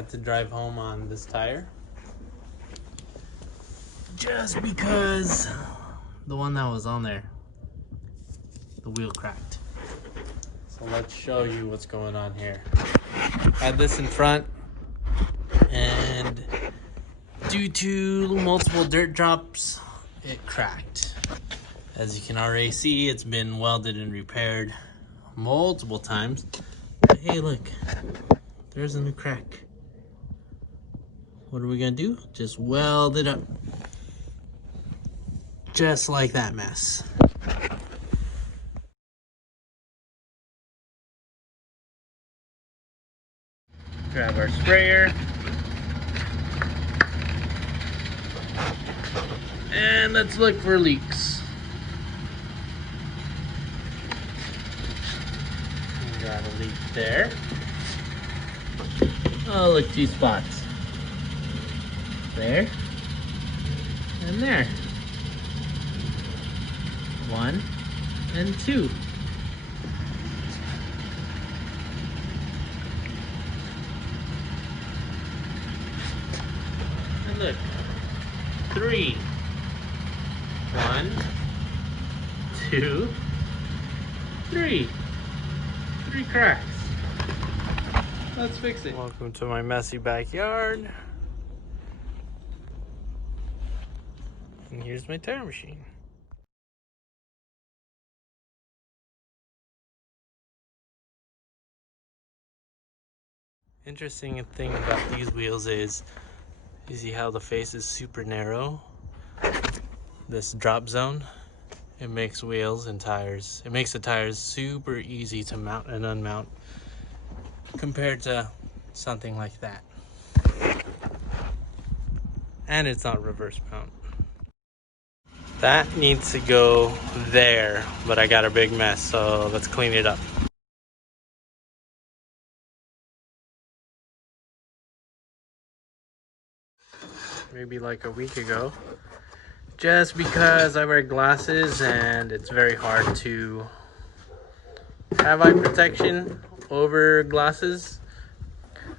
Had to drive home on this tire just because the one that was on there, the wheel cracked. So let's show you what's going on here. Had this in front, and due to multiple dirt drops, it cracked. As you can already see, it's been welded and repaired multiple times. But hey, look, there's a new crack. What are we gonna do? Just weld it up. Just like that mess. Grab our sprayer. And let's look for leaks. We got a leak there. Oh, look, 2 spots. There. And there. 1 and 2. And look, 3. 1, 2, 3. 3 cracks. Let's fix it. Welcome to my messy backyard. And here's my tire machine. Interesting thing about these wheels is, you see how the face is super narrow? This drop zone, it makes wheels and tires. It makes the tires super easy to mount and unmount compared to something like that. And it's not reverse mount. That needs to go there, but I got a big mess, so let's clean it up. Maybe like a week ago, just because I wear glasses and it's very hard to have eye protection over glasses.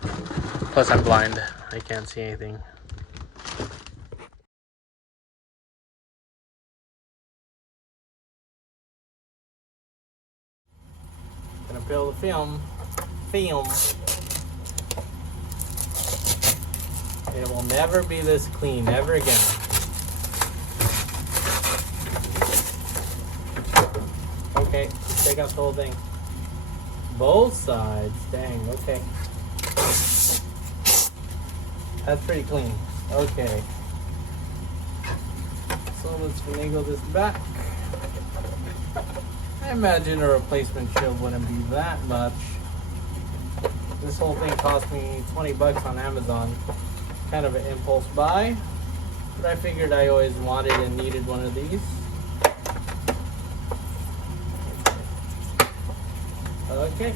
Plus I'm blind, I can't see anything. Gonna peel the film. It will never be this clean, ever again. Okay, take out the whole thing. Both sides, dang, okay. That's pretty clean, okay. So let's finagle this back. I imagine a replacement shield wouldn't be that much. This whole thing cost me 20 bucks on Amazon. Kind of an impulse buy, but I figured I always wanted and needed one of these. Okay.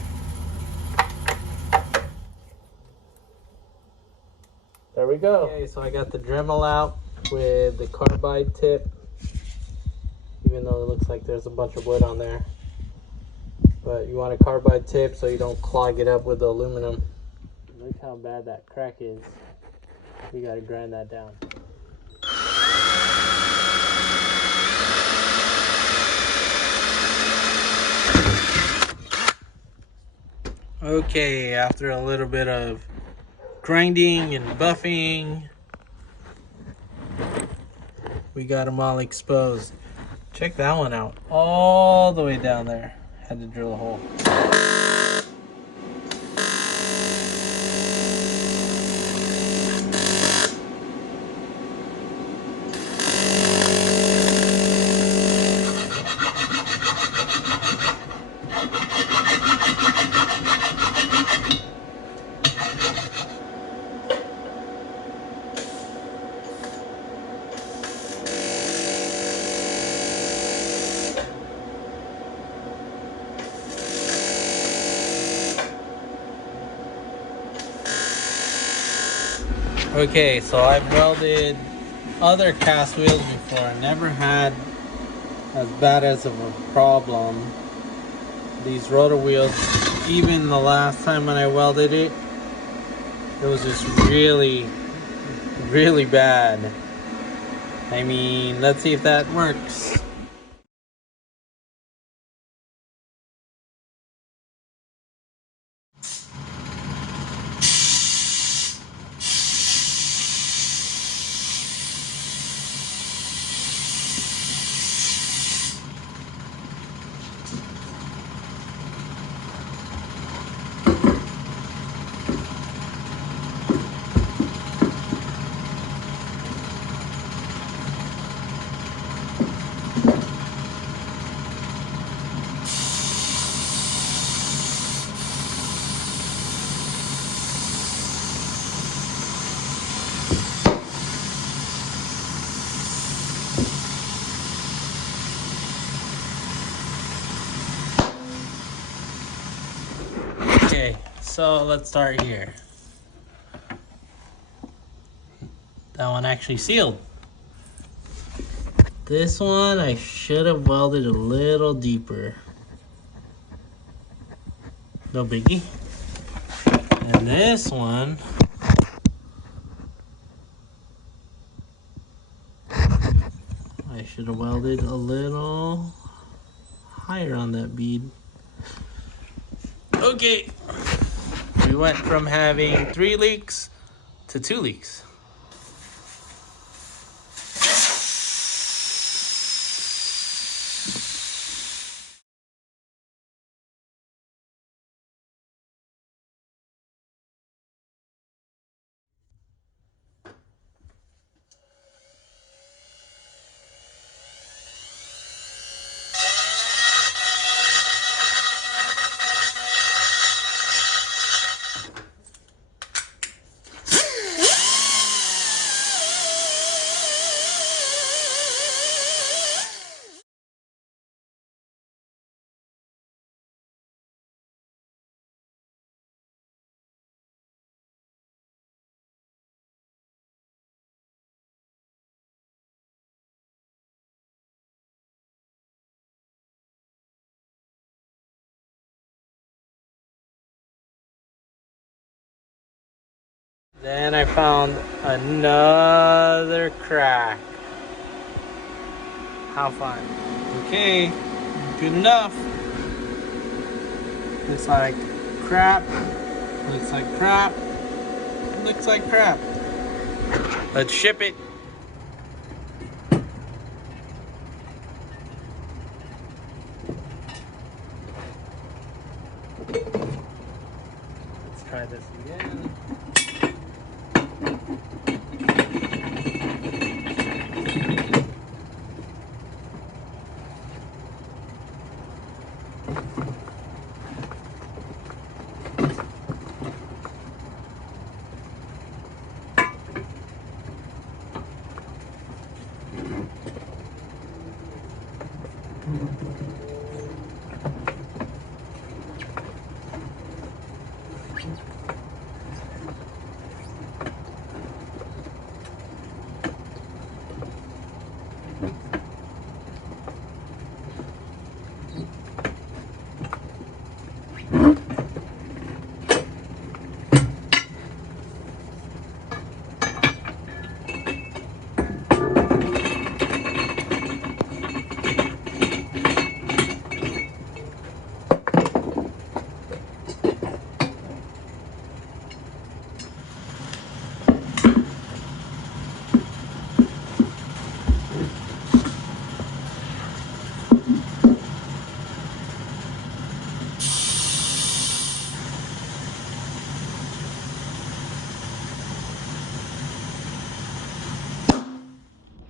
There we go. Okay, so I got the Dremel out with the carbide tip, even though it looks like there's a bunch of wood on there. But you want a carbide tip so you don't clog it up with the aluminum. Look how bad that crack is. We gotta grind that down. Okay, after a little bit of grinding and buffing, we got them all exposed. Check that one out, all the way down there. Had to drill a hole. Okay, so I've welded other cast wheels before. I never had as bad as of a problem. These Rota wheels, even the last time when I welded it, It was just really, really bad. I mean, let's see if that works. Okay, so let's start here. That one actually sealed. This one I should have welded a little deeper. No biggie. And this one, I should have welded a little higher on that bead. Okay, we went from having 3 leaks to 2 leaks. Then I found another crack. How fun. Okay, good enough. Looks like crap. Looks like crap. Looks like crap. Let's ship it. Let's try this again.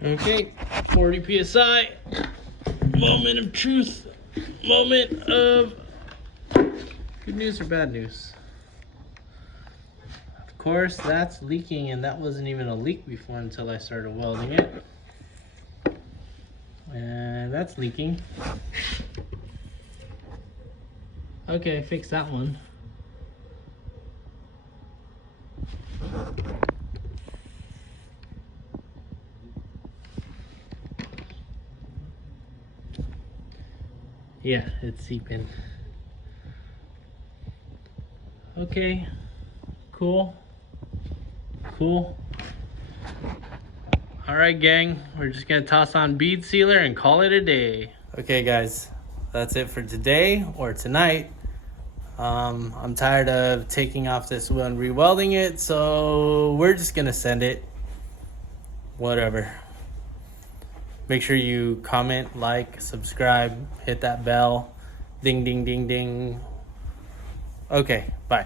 Okay, 40 psi. Moment of truth. Moment of good news or bad news. Of course, that's leaking, and that wasn't even a leak before until I started welding it. And that's leaking. Okay, fix that one. Yeah, it's seeping. Okay, cool. Cool. All right, gang, we're just gonna toss on bead sealer and call it a day. Okay, guys, that's it for today or tonight. I'm tired of taking off this wheel and rewelding it, so we're just gonna send it. Whatever. Make sure you comment, like, subscribe, hit that bell. Ding, ding, ding, ding. Okay, bye.